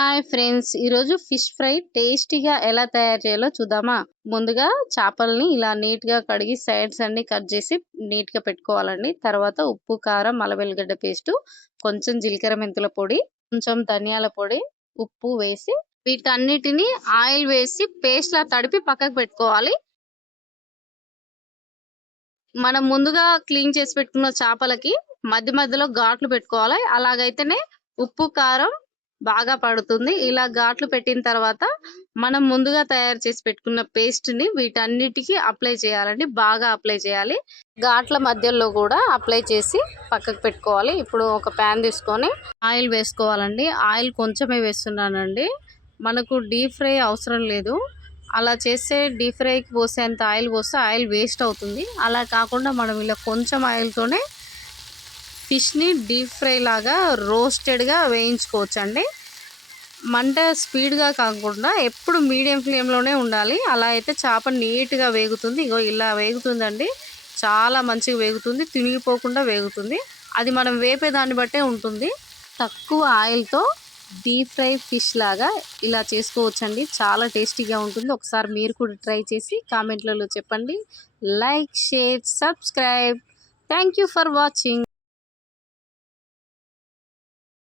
Hi friends, ఈరోజు fish fry టేస్టీగా ఎలా తయారు చేయాలో చూద్దామా. ముందుగా చేపల్ని ఇలా నీట్గా కడిగి సైడ్స్ అన్ని కట్ చేసి నీట్గా పెట్టుకోవాలండి. తర్వాత ఉప్పు, కారం, అల్లం వెల్లిగడ్డ పేస్టు, కొంచెం జీలకర్ర మెంతుల పొడి, కొంచెం ధనియాల పొడి, ఉప్పు వేసి వీటన్నిటిని ఆయిల్ వేసి పేస్ట్ లా తడిపి పక్కకు పెట్టుకోవాలి. మనం ముందుగా క్లీన్ చేసి పెట్టుకున్న చేపలకి మధ్య మధ్యలో ఘాట్లు పెట్టుకోవాలి. అలాగైతేనే ఉప్పు, కారం బాగా పడుతుంది. ఇలా ఘాట్లు పెట్టిన తర్వాత మనం ముందుగా తయారు చేసి పెట్టుకున్న పేస్ట్ ని వీటన్నిటికీ అప్లై చేయాలండి. బాగా అప్లై చేయాలి. ఘాట్ల మధ్యలో కూడా అప్లై చేసి పక్కకు పెట్టుకోవాలి. ఇప్పుడు ఒక ప్యాన్ తీసుకొని ఆయిల్ వేసుకోవాలండి. ఆయిల్ కొంచెమే వేస్తున్నానండి. మనకు డీప్ ఫ్రై అవసరం లేదు. అలా చేస్తే డీప్ ఫ్రైకి పోసేంత ఆయిల్ పోస్తే ఆయిల్ వేస్ట్ అవుతుంది. అలా కాకుండా మనం ఇలా కొంచెం ఆయిల్తోనే ఫిష్ని డీప్ ఫ్రై లాగా రోస్టెడ్గా వేయించుకోవచ్చండి. మంట స్పీడ్గా కాకుండా ఎప్పుడు మీడియం ఫ్లేమ్లోనే ఉండాలి. అలా అయితే చేప నీట్గా వేగుతుంది. ఇగో ఇలా వేగుతుందండి. చాలా మంచిగా వేగుతుంది, తినిగిపోకుండా వేగుతుంది. అది మనం వేపే దాన్ని బట్టే ఉంటుంది. తక్కువ ఆయిల్తో డీప్ ఫ్రై ఫిష్ లాగా ఇలా చేసుకోవచ్చండి. చాలా టేస్టీగా ఉంటుంది. ఒకసారి మీరు కూడా ట్రై చేసి కామెంట్లలో చెప్పండి. Like, share, subscribe. Thank you for watching.